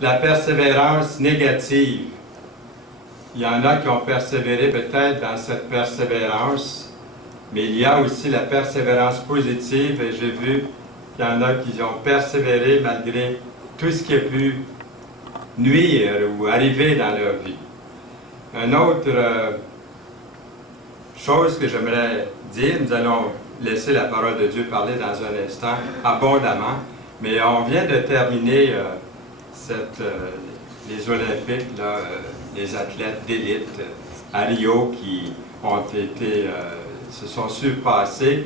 la persévérance négative. Il y en a qui ont persévéré peut-être dans cette persévérance, mais il y a aussi la persévérance positive, et j'ai vu qu'il y en a qui ont persévéré malgré tout ce qui a pu nuire ou arriver dans leur vie. Une autre chose que j'aimerais dire, nous allons laisser la parole de Dieu parler dans un instant abondamment, mais on vient de terminer les Olympiques, là, les athlètes d'élite à Rio qui ont été, se sont surpassés.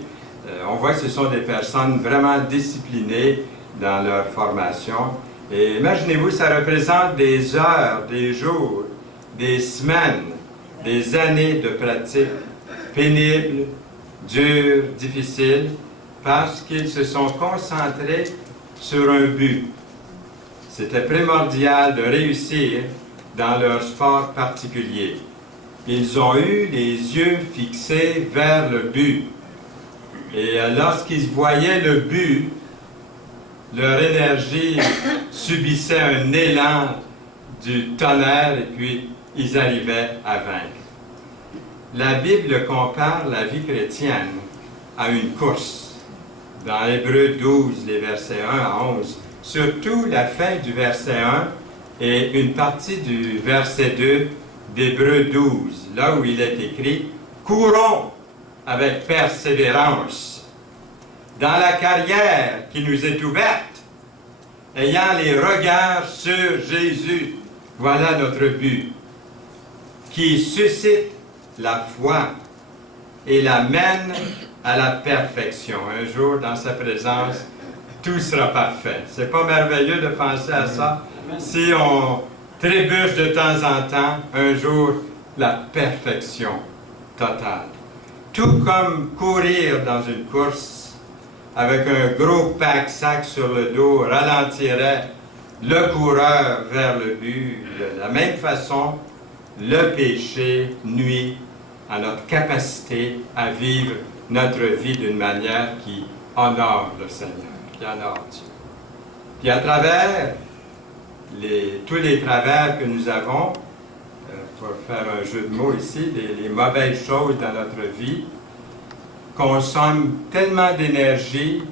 On voit que ce sont des personnes vraiment disciplinées dans leur formation. Et imaginez-vous, ça représente des heures, des jours, des semaines, des années de pratique pénibles, dures, difficiles, parce qu'ils se sont concentrés sur un but. C'était primordial de réussir dans leur sport particulier. Ils ont eu les yeux fixés vers le but. Et lorsqu'ils voyaient le but, leur énergie subissait un élan du tonnerre et puis ils arrivaient à vaincre. La Bible compare la vie chrétienne à une course. Dans Hébreux 12, les versets 1 à 11, surtout la fin du verset 1 et une partie du verset 2 d'Hébreux 12, là où il est écrit « Courons avec persévérance dans la carrière qui nous est ouverte, ayant les regards sur Jésus. Voilà notre but, qui suscite la foi et l'amène à la perfection. » Un jour, dans sa présence, tout sera parfait. C'est pas merveilleux de penser à ça? Si on trébuche de temps en temps, un jour, la perfection totale. Tout comme courir dans une course avec un gros pack-sac sur le dos ralentirait le coureur vers le but. De la même façon, le péché nuit à notre capacité à vivre notre vie d'une manière qui honore le Seigneur, qui honore Dieu. Puis à travers tous les travers que nous avons, pour faire un jeu de mots ici, les mauvaises choses dans notre vie, consomment tellement d'énergie,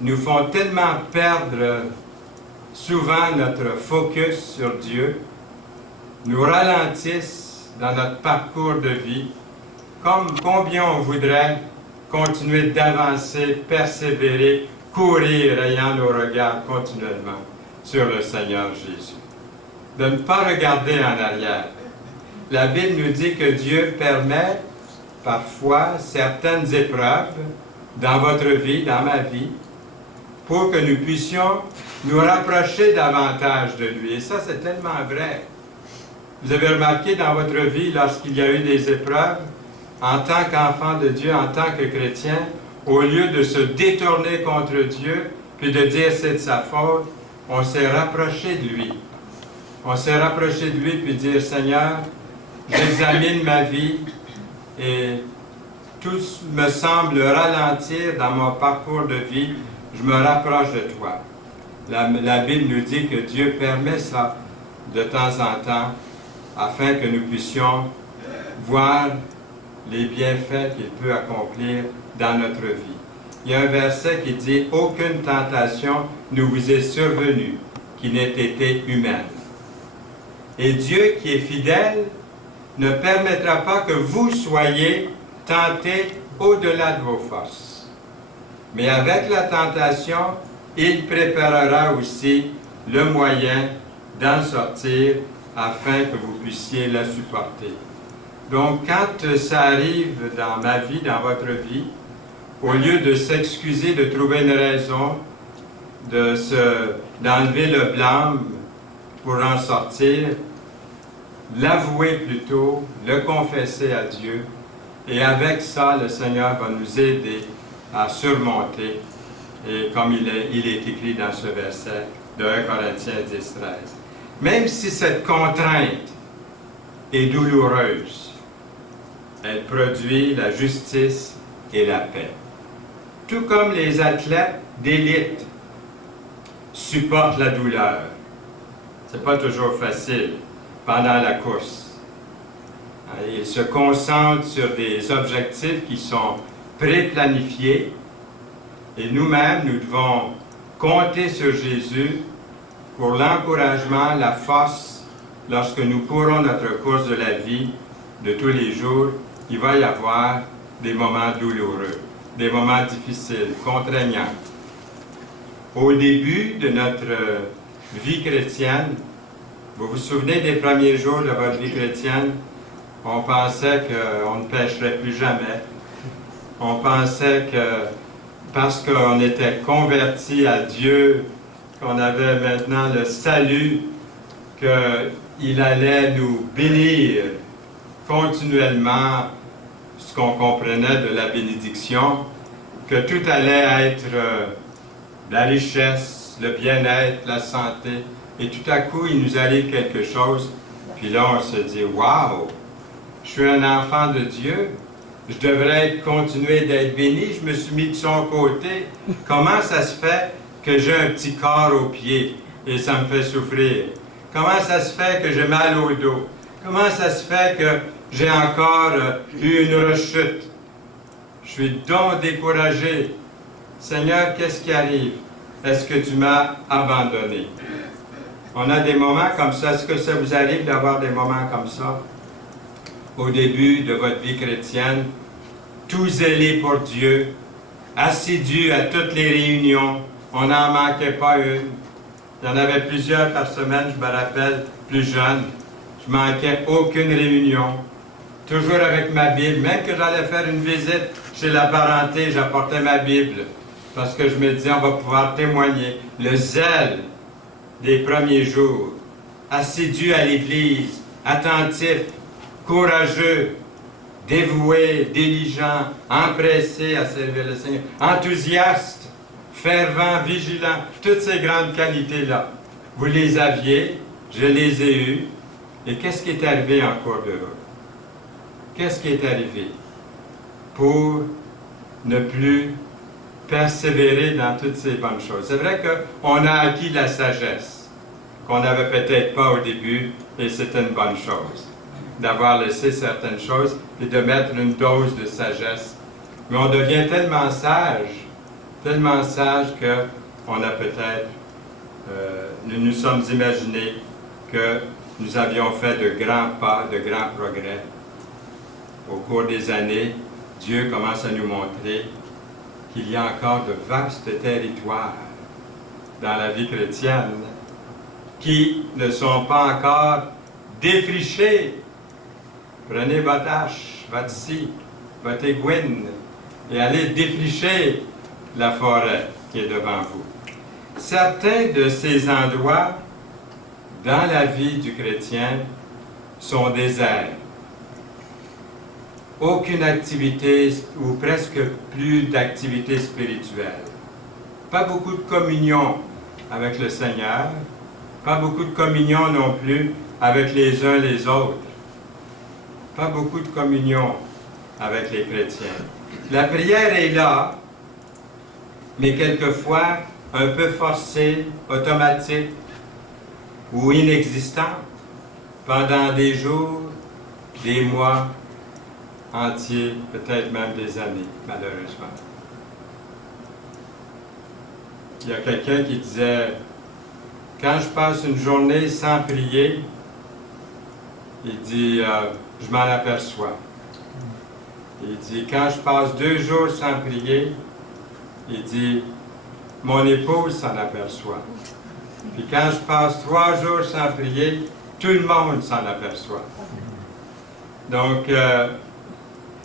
nous font tellement perdre souvent notre focus sur Dieu, nous ralentissent dans notre parcours de vie, comme combien on voudrait continuer d'avancer, persévérer, courir ayant nos regards continuellement sur le Seigneur Jésus. De ne pas regarder en arrière. La Bible nous dit que Dieu permet parfois certaines épreuves dans votre vie, dans ma vie, pour que nous puissions nous rapprocher davantage de lui. Et ça, c'est tellement vrai. Vous avez remarqué dans votre vie, lorsqu'il y a eu des épreuves, en tant qu'enfant de Dieu, en tant que chrétien, au lieu de se détourner contre Dieu, puis de dire c'est de sa faute, on s'est rapproché de lui. On s'est rapproché de lui, puis dire, Seigneur, j'examine ma vie, et tout me semble ralentir dans mon parcours de vie, je me rapproche de toi. La Bible nous dit que Dieu permet ça de temps en temps, afin que nous puissions voir les bienfaits qu'il peut accomplir dans notre vie. Il y a un verset qui dit « Aucune tentation ne vous est survenue qui n'ait été humaine. » Et Dieu qui est fidèle ne permettra pas que vous soyez tentés au-delà de vos forces. Mais avec la tentation, il préparera aussi le moyen d'en sortir afin que vous puissiez la supporter. Donc, quand ça arrive dans ma vie, dans votre vie, au lieu de s'excuser, de trouver une raison, d'enlever le blâme pour en sortir, l'avouer plutôt, le confesser à Dieu, et avec ça, le Seigneur va nous aider à surmonter, et comme il est écrit dans ce verset de 1 Corinthiens 10, 13. Même si cette contrainte est douloureuse, elle produit la justice et la paix. Tout comme les athlètes d'élite supportent la douleur, C'est pas toujours facile pendant la course. Il se concentre sur des objectifs qui sont pré-planifiés et nous-mêmes, nous devons compter sur Jésus pour l'encouragement, la force lorsque nous courons notre course de la vie de tous les jours. Il va y avoir des moments douloureux, des moments difficiles, contraignants. Au début de notre vie chrétienne, vous vous souvenez des premiers jours de votre vie chrétienne? On pensait qu'on ne pécherait plus jamais. On pensait que parce qu'on était converti à Dieu, qu'on avait maintenant le salut, qu'il allait nous bénir continuellement, ce qu'on comprenait de la bénédiction, que tout allait être la richesse, le bien-être, la santé. Et tout à coup, il nous arrive quelque chose, puis là, on se dit, « Wow! Je suis un enfant de Dieu, je devrais continuer d'être béni, je me suis mis de son côté. Comment ça se fait que j'ai un petit corps aux pieds et ça me fait souffrir? Comment ça se fait que j'ai mal au dos? Comment ça se fait que j'ai encore eu une rechute? Je suis donc découragé. Seigneur, qu'est-ce qui arrive? Est-ce que tu m'as abandonné? » On a des moments comme ça. Est-ce que ça vous arrive d'avoir des moments comme ça? Au début de votre vie chrétienne, tout zélé pour Dieu, assidu à toutes les réunions, on n'en manquait pas une. Il y en avait plusieurs par semaine, je me rappelle, plus jeune. Je manquais aucune réunion. Toujours avec ma Bible. Même que j'allais faire une visite chez la parenté, j'apportais ma Bible. Parce que je me disais, on va pouvoir témoigner. Le zèle des premiers jours. Assidu à l'Église, attentif, courageux, dévoué, diligent, empressé à servir le Seigneur, enthousiaste, fervent, vigilant, toutes ces grandes qualités-là. Vous les aviez, je les ai eues, et qu'est-ce qui est arrivé en cours de route? Qu'est-ce qui est arrivé pour ne plus persévérer dans toutes ces bonnes choses? C'est vrai qu'on a acquis la sagesse, qu'on n'avait peut-être pas au début, et c'est une bonne chose d'avoir laissé certaines choses et de mettre une dose de sagesse. Mais on devient tellement sage qu'on a peut-être, nous nous sommes imaginés que nous avions fait de grands pas, de grands progrès. Au cours des années, Dieu commence à nous montrer qu'il y a encore de vastes territoires dans la vie chrétienne qui ne sont pas encore défrichés. Prenez votre hache, votre scie, votre aiguine et allez défricher la forêt qui est devant vous. Certains de ces endroits dans la vie du chrétien sont déserts. Aucune activité ou presque plus d'activité spirituelle. Pas beaucoup de communion avec le Seigneur, pas beaucoup de communion non plus avec les uns les autres. Pas beaucoup de communion avec les chrétiens. La prière est là, mais quelquefois un peu forcée, automatique ou inexistante pendant des jours, des mois entiers, peut-être même des années, malheureusement. Il y a quelqu'un qui disait, quand je passe une journée sans prier, il dit, je m'en aperçois. Il dit, quand je passe 2 jours sans prier, il dit, mon épouse s'en aperçoit. Puis quand je passe 3 jours sans prier, tout le monde s'en aperçoit. Donc,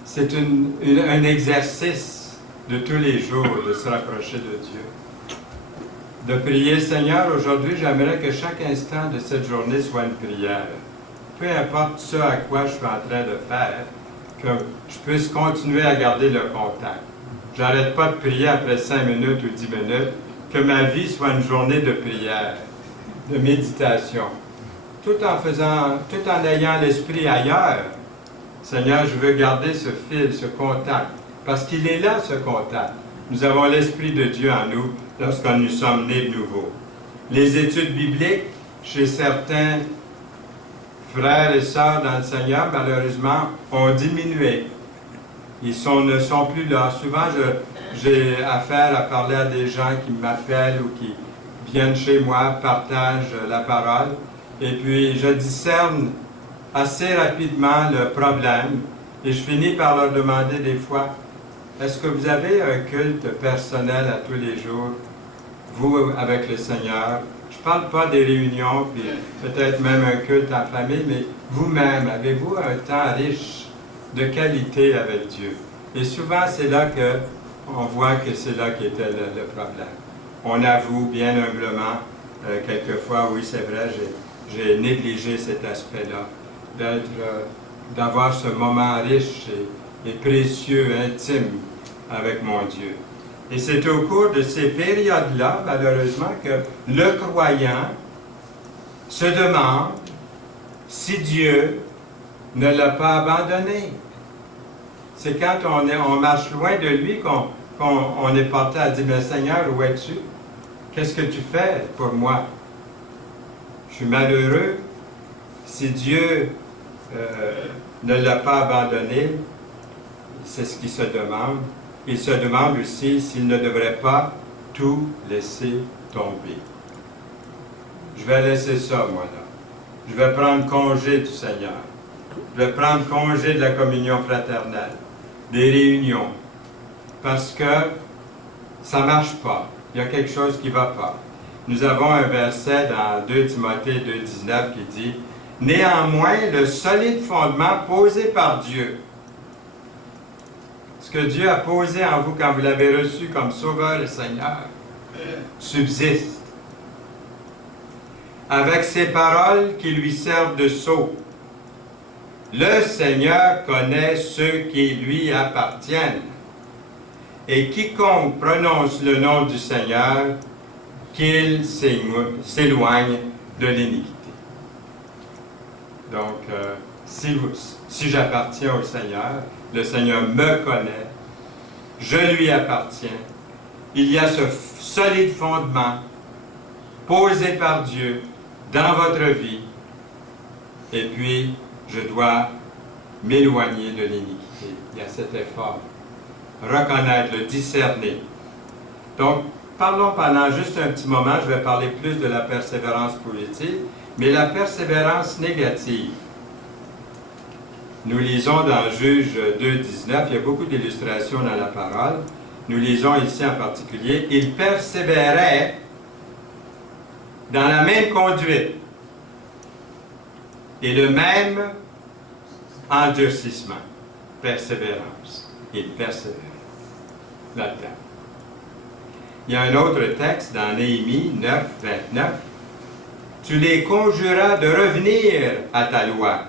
c'est un exercice de tous les jours de se rapprocher de Dieu. De prier, Seigneur, aujourd'hui, j'aimerais que chaque instant de cette journée soit une prière. Peu importe ce à quoi je suis en train de faire, que je puisse continuer à garder le contact. J'arrête pas de prier après 5 minutes ou 10 minutes, que ma vie soit une journée de prière, de méditation, tout en ayant l'esprit ailleurs. Seigneur, je veux garder ce fil, ce contact, parce qu'il est là, ce contact. Nous avons l'Esprit de Dieu en nous lorsque nous sommes nés de nouveau. Les études bibliques, chez certains frères et sœurs dans le Seigneur, malheureusement, ont diminué. Ils ne sont plus là. Souvent, j'ai affaire à parler à des gens qui m'appellent ou qui viennent chez moi, partagent la parole, et puis je discerne assez rapidement le problème, et je finis par leur demander des fois, est-ce que vous avez un culte personnel à tous les jours, vous avec le Seigneur? Je ne parle pas des réunions, puis peut-être même un culte en famille, mais vous-même, avez-vous un temps riche de qualité avec Dieu? Et souvent, c'est là qu'on voit que c'est là qu'était le problème. On avoue bien humblement, quelquefois, oui, c'est vrai, j'ai négligé cet aspect-là, d'avoir ce moment riche et précieux, intime avec mon Dieu. Et c'est au cours de ces périodes-là, malheureusement, que le croyant se demande si Dieu ne l'a pas abandonné. C'est quand on marche loin de lui qu'on est porté à dire, mais Seigneur, où es-tu? Qu'est-ce que tu fais pour moi? Je suis malheureux. Si Dieu ne l'a pas abandonné, c'est ce qu'il se demande. Il se demande aussi s'il ne devrait pas tout laisser tomber. Je vais laisser ça, moi, là. Je vais prendre congé du Seigneur. Je vais prendre congé de la communion fraternelle, des réunions, parce que ça ne marche pas. Il y a quelque chose qui ne va pas. Nous avons un verset dans 2 Timothée 2,19 qui dit « Néanmoins, le solide fondement posé par Dieu, ce que Dieu a posé en vous quand vous l'avez reçu comme Sauveur et Seigneur, subsiste, avec ces paroles qui lui servent de sceau. Le Seigneur connaît ceux qui lui appartiennent, et quiconque prononce le nom du Seigneur, qu'il s'éloigne de l'iniquité. » Donc, si j'appartiens au Seigneur, le Seigneur me connaît, je lui appartiens. Il y a ce solide fondement posé par Dieu dans votre vie, et puis je dois m'éloigner de l'iniquité. Il y a cet effort. Reconnaître, le discerner. Donc, parlons pendant juste un petit moment, je vais parler plus de la persévérance positive, mais la persévérance négative. Nous lisons dans Juge 2,19, il y a beaucoup d'illustrations dans la parole. Nous lisons ici en particulier, il persévérait dans la même conduite et le même endurcissement. Persévérance. Il persévérait là-dedans. Il y a un autre texte dans Néhémie 9, 29. Tu les conjuras de revenir à ta loi.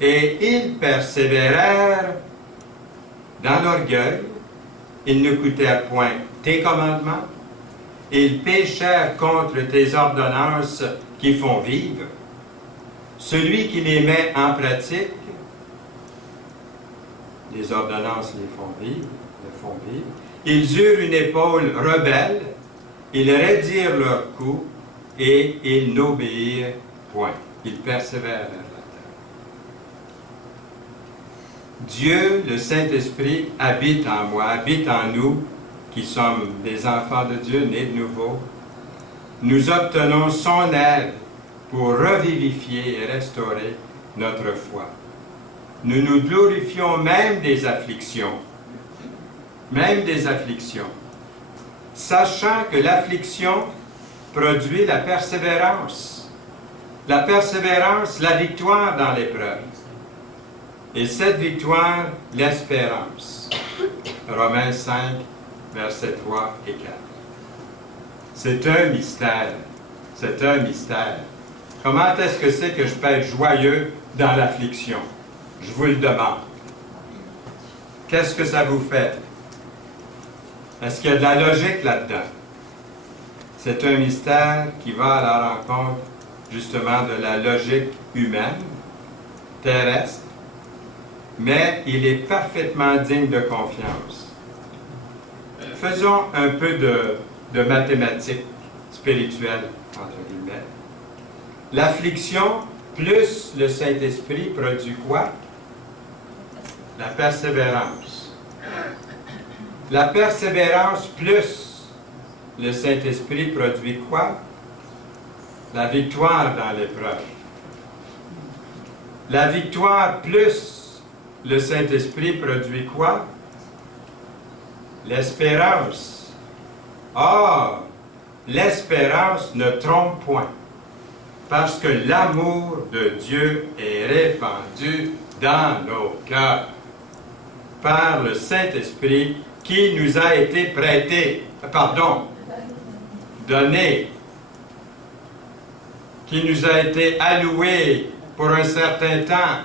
Et ils persévérèrent dans l'orgueil. Ils n'écoutèrent point tes commandements. Ils péchèrent contre tes ordonnances qui font vivre. Celui qui les met en pratique, les ordonnances les font vivre, Ils eurent une épaule rebelle, ils raidirent leur cou, et ils n'obéirent point. Ils persévèrent là-dedans. Dieu, le Saint-Esprit, habite en moi, habite en nous, qui sommes des enfants de Dieu, nés de nouveau. Nous obtenons son aide pour revivifier et restaurer notre foi. Nous nous glorifions même des afflictions, sachant que l'affliction produit la persévérance. La persévérance, la victoire dans l'épreuve. Et cette victoire, l'espérance. Romains 5, versets 3 et 4. C'est un mystère. C'est un mystère. Comment est-ce que c'est que je peux être joyeux dans l'affliction? Je vous le demande. Qu'est-ce que ça vous fait? Est-ce qu'il y a de la logique là-dedans? C'est un mystère qui va à la rencontre justement de la logique humaine, terrestre, mais il est parfaitement digne de confiance. Faisons un peu de mathématiques spirituelles, entre guillemets. L'affliction plus le Saint-Esprit produit quoi? La persévérance. La persévérance plus le Saint-Esprit produit quoi? La victoire dans l'épreuve. La victoire plus le Saint-Esprit produit quoi? L'espérance. Or, l'espérance ne trompe point, parce que l'amour de Dieu est répandu dans nos cœurs par le Saint-Esprit qui nous a été donné, qui nous a été alloué pour un certain temps.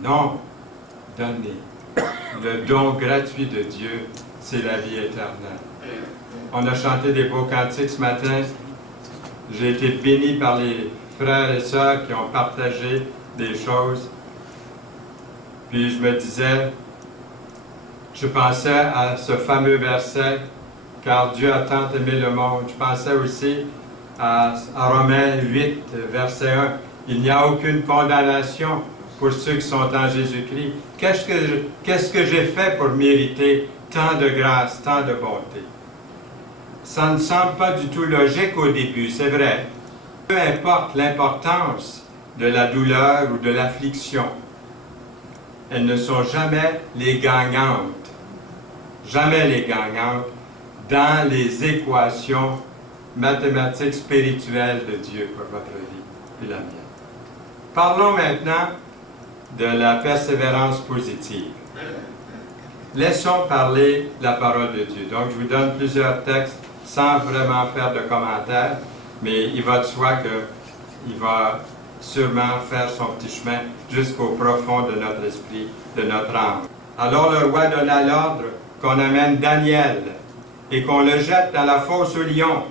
Non, donné. Le don gratuit de Dieu, c'est la vie éternelle. On a chanté des beaux cantiques ce matin. J'ai été béni par les frères et sœurs qui ont partagé des choses. Puis je me disais, je pensais à ce fameux verset, « Car Dieu a tant aimé le monde ». Je pensais aussi à Romains 8, verset 1, « Il n'y a aucune condamnation pour ceux qui sont en Jésus-Christ. » Qu'est-ce que j'ai fait pour mériter tant de grâce, tant de bonté? Ça ne semble pas du tout logique au début, c'est vrai. Peu importe l'importance de la douleur ou de l'affliction, elles ne sont jamais les gagnantes dans les équations mathématiques spirituelles de Dieu pour votre vie et la mienne. Parlons maintenant de la persévérance positive. Laissons parler la parole de Dieu. Donc, je vous donne plusieurs textes sans vraiment faire de commentaires, mais il va de soi qu'il va sûrement faire son petit chemin jusqu'au profond de notre esprit, de notre âme. Alors le roi donna l'ordre qu'on amène Daniel et qu'on le jette dans la fosse au lion.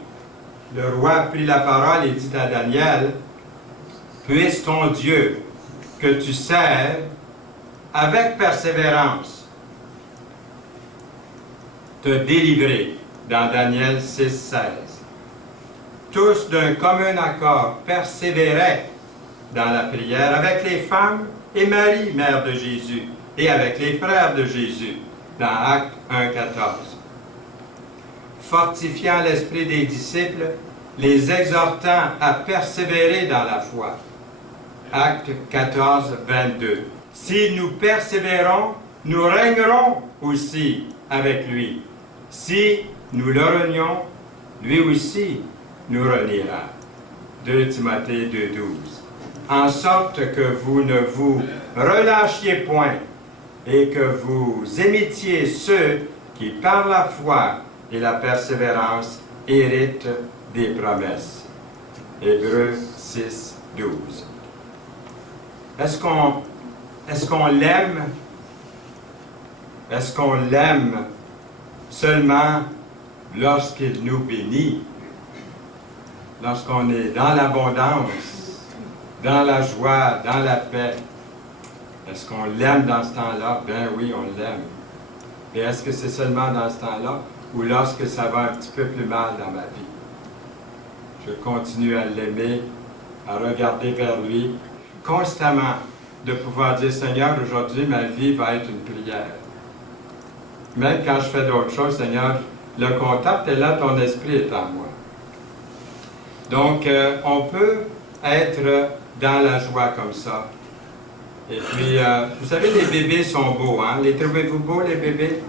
Le roi prit la parole et dit à Daniel, « Puisse ton Dieu, que tu sers avec persévérance, te délivrer. » Dans Daniel 6, 16. Tous d'un commun accord persévéraient dans la prière avec les femmes et Marie, mère de Jésus, et avec les frères de Jésus, dans Actes 1, 14. Fortifiant l'esprit des disciples, les exhortant à persévérer dans la foi. Actes 14, 22. Si nous persévérons, nous régnerons aussi avec lui. Si nous le renions, lui aussi nous reniera. 2 Timothée 2, 12. En sorte que vous ne vous relâchiez point et que vous imitiez ceux qui, par la foi et la persévérance, héritent des promesses. Hébreux 6, 12. Est-ce qu'on l'aime? Est-ce qu'on l'aime seulement lorsqu'il nous bénit, lorsqu'on est dans l'abondance, dans la joie, dans la paix? Est-ce qu'on l'aime dans ce temps-là? Ben oui, on l'aime. Mais est-ce que c'est seulement dans ce temps-là ou lorsque ça va un petit peu plus mal dans ma vie? Je continue à l'aimer, à regarder vers lui, constamment, de pouvoir dire, Seigneur, aujourd'hui, ma vie va être une prière. Même quand je fais d'autres choses, Seigneur, le contact est là, ton esprit est en moi. Donc, on peut être dans la joie comme ça. Et puis, vous savez, les bébés sont beaux, hein? Les trouvez-vous beaux, les bébés?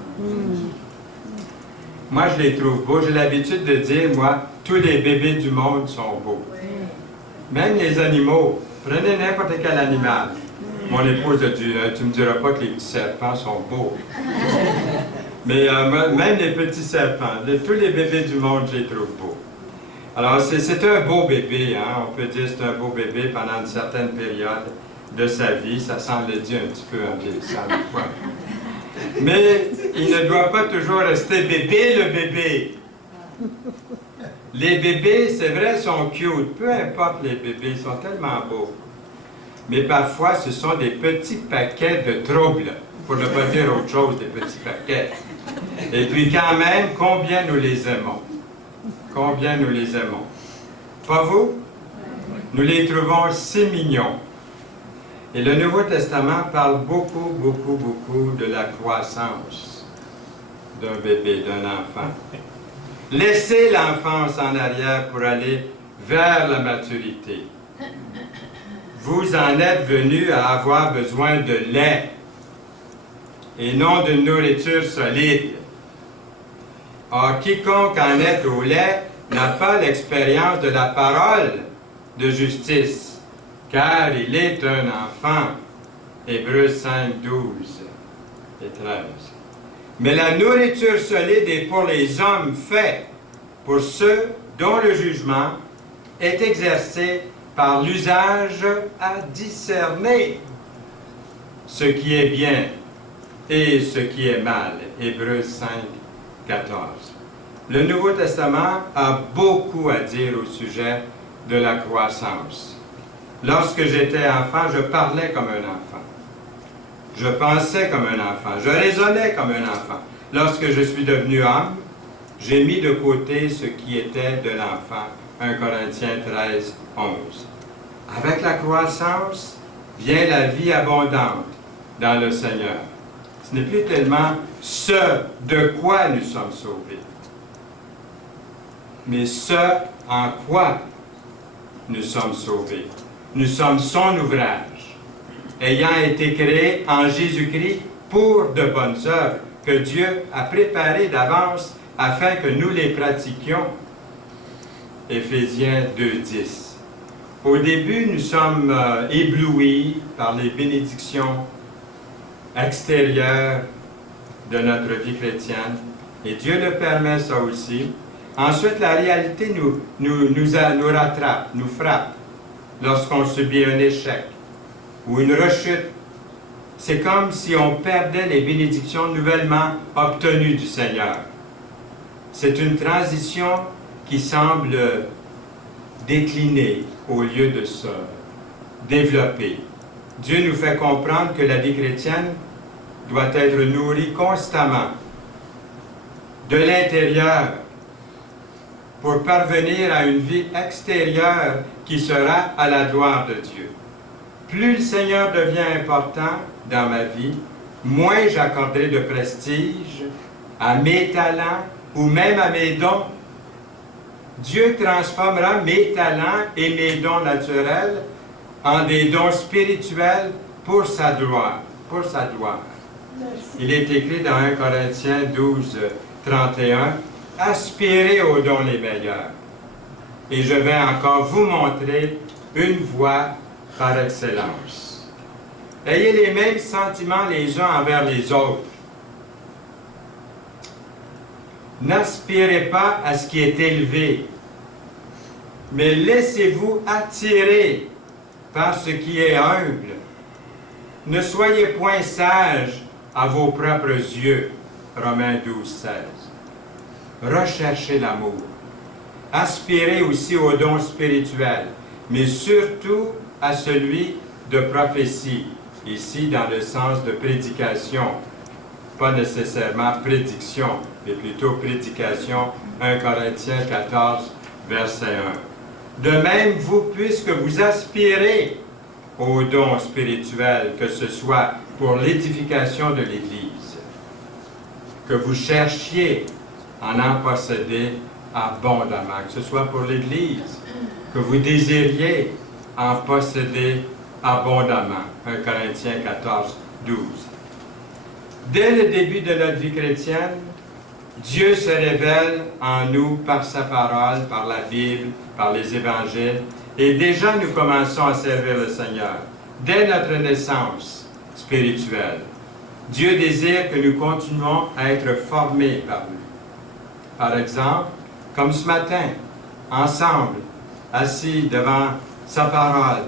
Moi, je les trouve beaux. J'ai l'habitude de dire, moi, tous les bébés du monde sont beaux. Même les animaux. Prenez n'importe quel animal. Mon épouse a dit, tu ne me diras pas que les petits serpents sont beaux. Mais même les petits serpents, tous les bébés du monde, je les trouve beaux. Alors, c'est un beau bébé, hein? On peut dire que c'est un beau bébé pendant une certaine période de sa vie. Ça semble dire un petit peu en vieillissant des fois. Mais il ne doit pas toujours rester bébé, le bébé. Les bébés, c'est vrai, sont cute. Peu importe les bébés, ils sont tellement beaux. Mais parfois, ce sont des petits paquets de troubles, pour ne pas dire autre chose, des petits paquets. Et puis quand même, combien nous les aimons. Combien nous les aimons. Pas vous? Nous les trouvons si mignons. Et le Nouveau Testament parle beaucoup de la croissance d'un bébé, d'un enfant. Laissez l'enfance en arrière pour aller vers la maturité. Vous en êtes venus à avoir besoin de lait et non d'une nourriture solide. Or, quiconque en est au lait n'a pas l'expérience de la parole de justice, car il est un enfant. Hébreux 5, 12 et 13. Mais la nourriture solide est pour les hommes faits, pour ceux dont le jugement est exercé par l'usage à discerner ce qui est bien et ce qui est mal. Hébreux 5, 14. Le Nouveau Testament a beaucoup à dire au sujet de la croissance. Lorsque j'étais enfant, je parlais comme un enfant. Je pensais comme un enfant. Je raisonnais comme un enfant. Lorsque je suis devenu homme, j'ai mis de côté ce qui était de l'enfant. 1 Corinthiens 13, 11. Avec la croissance vient la vie abondante dans le Seigneur. Ce n'est plus tellement ce de quoi nous sommes sauvés, mais ce en quoi nous sommes sauvés. Nous sommes son ouvrage, ayant été créés en Jésus-Christ pour de bonnes œuvres que Dieu a préparées d'avance afin que nous les pratiquions. Éphésiens 2:10. Au début, nous sommes éblouis par les bénédictions extérieures de notre vie chrétienne, et Dieu le permet ça aussi. Ensuite, la réalité nous rattrape, nous frappe lorsqu'on subit un échec ou une rechute. C'est comme si on perdait les bénédictions nouvellement obtenues du Seigneur. C'est une transition qui semble décliner au lieu de se développer. Dieu nous fait comprendre que la vie chrétienne doit être nourrie constamment de l'intérieur pour parvenir à une vie extérieure qui sera à la gloire de Dieu. Plus le Seigneur devient important dans ma vie, moins j'accorderai de prestige à mes talents ou même à mes dons. Dieu transformera mes talents et mes dons naturels en des dons spirituels pour sa gloire. Pour sa gloire. Merci. Il est écrit dans 1 Corinthiens 12, 31, « Aspirez aux dons les meilleurs. » Et je vais encore vous montrer une voie par excellence. Ayez les mêmes sentiments les uns envers les autres. N'aspirez pas à ce qui est élevé, mais laissez-vous attirer par ce qui est humble. Ne soyez point sages à vos propres yeux. Romains 12, 16. Recherchez l'amour. Aspirez aussi aux dons spirituels, mais surtout à celui de prophétie, ici dans le sens de prédication, pas nécessairement prédiction, mais plutôt prédication, 1 Corinthiens 14, verset 1. De même, vous, puisque vous aspirez aux dons spirituels, que ce soit pour l'édification de l'Église, que vous cherchiez en posséder abondamment, que ce soit pour l'Église, que vous désiriez en posséder abondamment. 1 Corinthiens 14, 12. Dès le début de notre vie chrétienne, Dieu se révèle en nous par sa parole, par la Bible, par les évangiles, et déjà nous commençons à servir le Seigneur. Dès notre naissance spirituelle, Dieu désire que nous continuions à être formés par lui. Par exemple, comme ce matin, ensemble, assis devant sa parole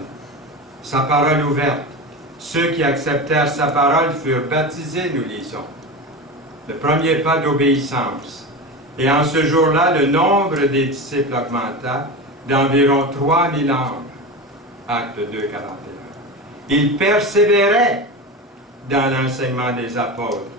ouverte. Ceux qui acceptèrent sa parole furent baptisés, nous lisons. Le premier pas d'obéissance. Et en ce jour-là, le nombre des disciples augmenta d'environ 3000 âmes. Acte 2, 41. Ils persévéraient dans l'enseignement des apôtres,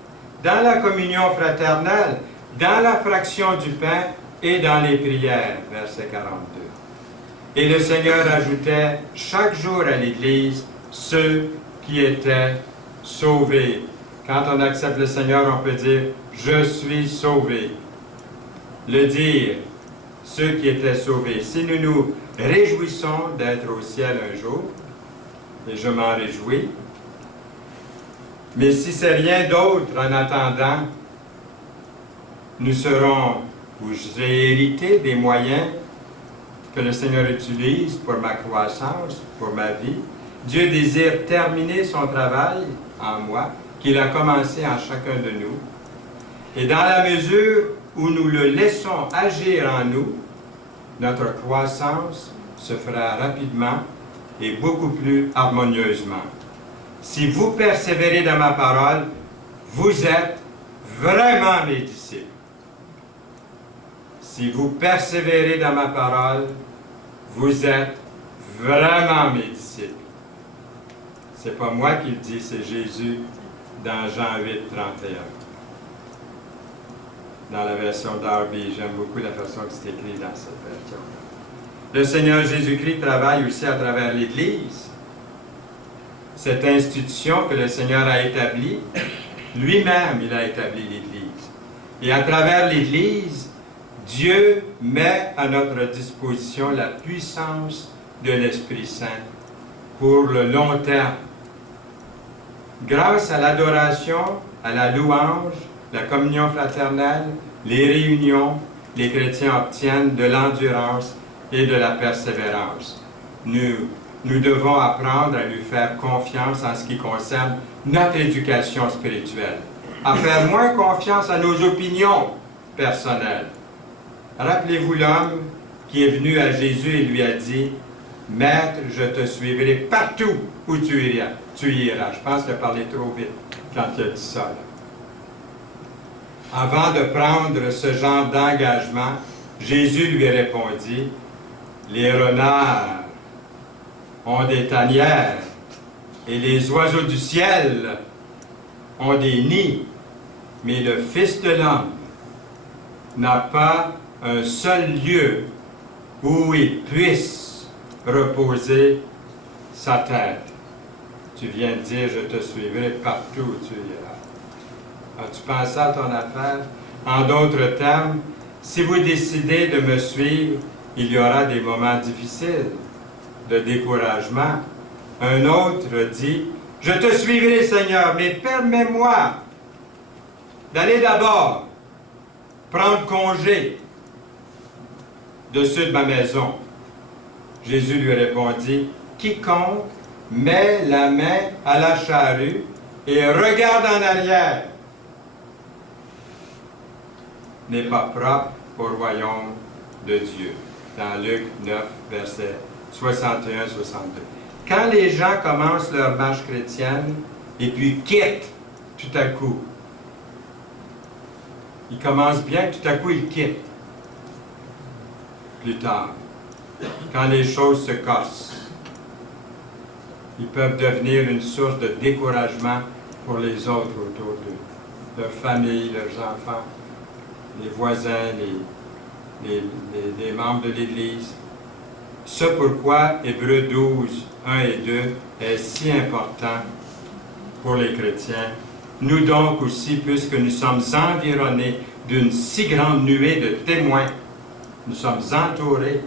dans la communion fraternelle, dans la fraction du pain et dans les prières. Verset 42. Et le Seigneur ajoutait chaque jour à l'Église ceux qui étaient sauvés. Quand on accepte le Seigneur, on peut dire « Je suis sauvé ». Le dire, ceux qui étaient sauvés. Si nous nous réjouissons d'être au ciel un jour, et je m'en réjouis, mais si c'est rien d'autre en attendant, nous serons, ou j'ai hérité des moyens que le Seigneur utilise pour ma croissance, pour ma vie. Dieu désire terminer son travail en moi, qu'il a commencé en chacun de nous. Et dans la mesure où nous le laissons agir en nous, notre croissance se fera rapidement et beaucoup plus harmonieusement. Si vous persévérez dans ma parole, vous êtes vraiment mes disciples. Si vous persévérez dans ma parole, vous êtes vraiment mes disciples. C'est pas moi qui le dis, c'est Jésus dans Jean 8, 31. Dans la version Darby, j'aime beaucoup la façon que c'est écrit dans cette version. Le Seigneur Jésus-Christ travaille aussi à travers l'Église. Cette institution que le Seigneur a établie, lui-même, il a établi l'Église. Et à travers l'Église, Dieu met à notre disposition la puissance de l'Esprit Saint pour le long terme. Grâce à l'adoration, à la louange, la communion fraternelle, les réunions, les chrétiens obtiennent de l'endurance et de la persévérance. Nous devons apprendre à lui faire confiance en ce qui concerne notre éducation spirituelle, à faire moins confiance à nos opinions personnelles. Rappelez-vous l'homme qui est venu à Jésus et lui a dit « Maître, je te suivrai partout où tu iras. » Je pense qu'il a parlé trop vite quand il a dit ça. Avant de prendre ce genre d'engagement, Jésus lui répondit « Les renards ont des tanières et les oiseaux du ciel ont des nids, mais le Fils de l'homme n'a pas un seul lieu où il puisse reposer sa tête. » Tu viens de dire, je te suivrai partout où tu iras. As-tu pensé à ton affaire? En d'autres termes, si vous décidez de me suivre, il y aura des moments difficiles, de découragement. Un autre dit, je te suivrai, Seigneur, mais permets-moi d'aller d'abord prendre congé de ceux de ma maison. Jésus lui répondit, quiconque met la main à la charrue et regarde en arrière n'est pas propre au royaume de Dieu. Dans Luc 9, versets 61-62. Quand les gens commencent leur marche chrétienne et puis quittent tout à coup, ils commencent bien, tout à coup ils quittent. Plus tard, quand les choses se corsent, ils peuvent devenir une source de découragement pour les autres autour d'eux, leur famille, leurs enfants, les voisins, les membres de l'Église. C'est pourquoi Hébreux 12, 1 et 2 est si important pour les chrétiens. Nous donc aussi, puisque nous sommes environnés d'une si grande nuée de témoins, nous sommes entourés,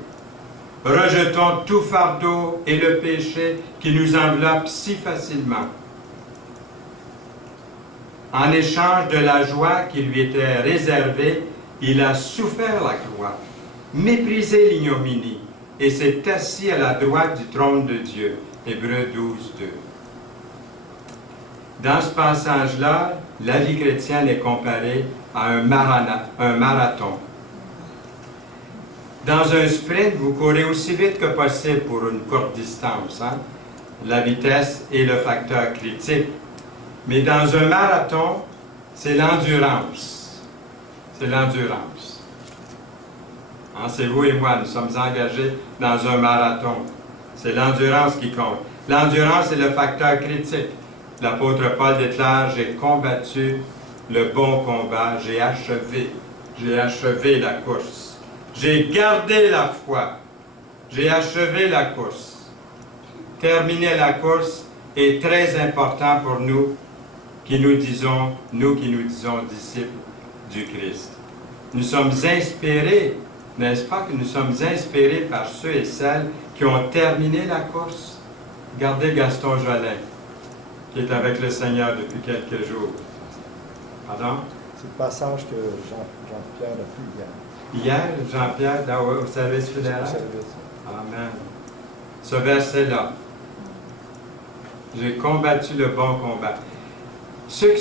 rejetons tout fardeau et le péché qui nous enveloppe si facilement. En échange de la joie qui lui était réservée, il a souffert la croix, méprisé l'ignominie, et s'est assis à la droite du trône de Dieu. Hébreux 12, 2. Dans ce passage-là, la vie chrétienne est comparée à un marathon. Dans un sprint, vous courez aussi vite que possible pour une courte distance. La vitesse est le facteur critique. Mais dans un marathon, c'est l'endurance. C'est l'endurance. C'est vous et moi, nous sommes engagés dans un marathon. C'est l'endurance qui compte. L'endurance est le facteur critique. L'apôtre Paul déclare, j'ai combattu le bon combat, j'ai achevé la course. J'ai gardé la foi. J'ai achevé la course. Terminer la course est très important pour nous qui nous disons disciples du Christ. Nous sommes inspirés, n'est-ce pas que nous sommes inspirés par ceux et celles qui ont terminé la course? Regardez Gaston Jolin, qui est avec le Seigneur depuis quelques jours. Pardon? C'est le passage que Jean-Pierre a pu hier. Hier, Jean-Pierre, au service funéraire. Amen. Ce verset-là. J'ai combattu le bon combat. Ceux et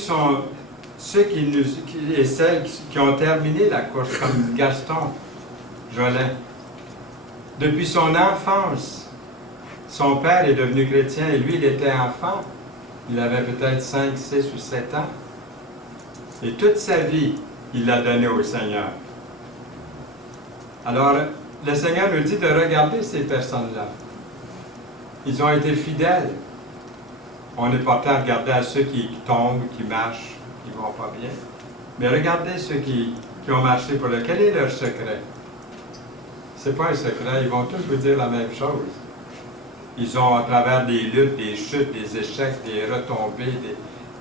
celles qui ont terminé la course, comme Gaston Jolin, depuis son enfance, son père est devenu chrétien et lui, il était enfant. Il avait peut-être 5, 6 ou 7 ans. Et toute sa vie, il l'a donnée au Seigneur. Alors, le Seigneur nous dit de regarder ces personnes-là. Ils ont été fidèles. On est porté à regarder à ceux qui tombent, qui marchent, qui ne vont pas bien. Mais regardez ceux qui ont marché pour le... Quel est leur secret? Ce n'est pas un secret, ils vont tous vous dire la même chose. Ils ont, à travers des luttes, des chutes, des échecs, des retombées,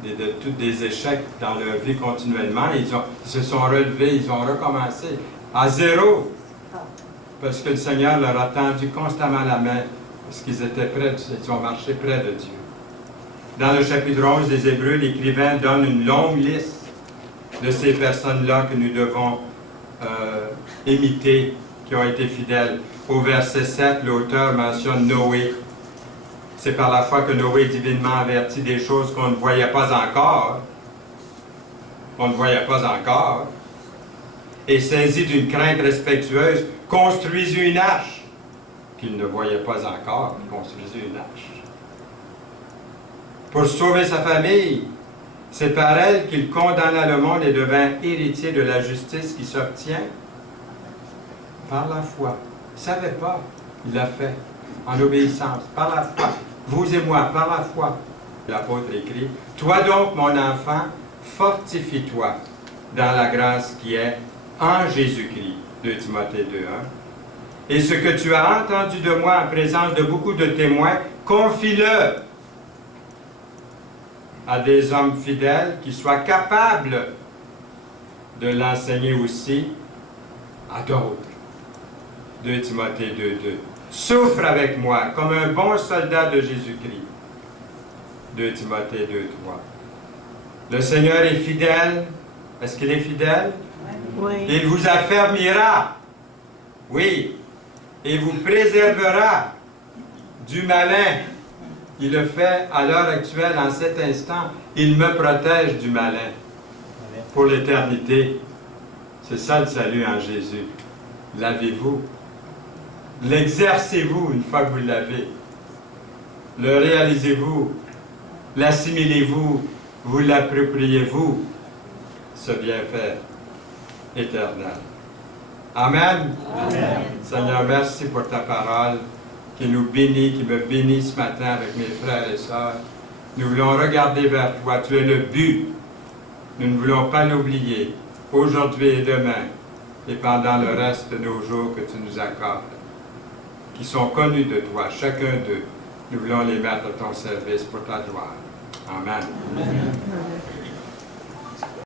des échecs dans leur vie continuellement, ils se sont relevés, ils ont recommencé à zéro. Parce que le Seigneur leur a tendu constamment la main, parce qu'ils étaient près, ils ont marché près de Dieu. Dans le chapitre 11 des Hébreux, l'écrivain donne une longue liste de ces personnes-là que nous devons imiter, qui ont été fidèles. Au verset 7, l'auteur mentionne Noé. C'est par la foi que Noé, divinement averti des choses qu'on ne voyait pas encore, et saisi d'une crainte respectueuse, construisit une arche qu'il ne voyait pas encore, il construisit une arche. Pour sauver sa famille, c'est par elle qu'il condamna le monde et devint héritier de la justice qui s'obtient par la foi. Il ne savait pas, il l'a fait, en obéissance, par la foi. Vous et moi, par la foi. L'apôtre écrit, « Toi donc, mon enfant, fortifie-toi dans la grâce qui est en Jésus-Christ. » 2 Timothée 2:1. « Et ce que tu as entendu de moi en présence de beaucoup de témoins, confie-le à des hommes fidèles qui soient capables de l'enseigner aussi à d'autres. » 2 Timothée 2:2. Souffre avec moi comme un bon soldat de Jésus-Christ. 2 Timothée 2:3. Le Seigneur est fidèle. Est-ce qu'il est fidèle? Oui. Il vous affermira. Oui. Et vous préservera du malin. Il le fait à l'heure actuelle, en cet instant. Il me protège du malin pour l'éternité. C'est ça le salut en Jésus. L'avez-vous? L'exercez-vous une fois que vous l'avez? Le réalisez-vous? L'assimilez-vous? Vous l'appropriez-vous? Ce bienfait éternel. Amen. Amen. Seigneur, merci pour ta parole qui nous bénit, qui me bénit ce matin avec mes frères et sœurs. Nous voulons regarder vers toi. Tu es le but. Nous ne voulons pas l'oublier aujourd'hui et demain et pendant le reste de nos jours que tu nous accordes, qui sont connus de toi, chacun d'eux. Nous voulons les mettre à ton service pour ta gloire. Amen. Amen.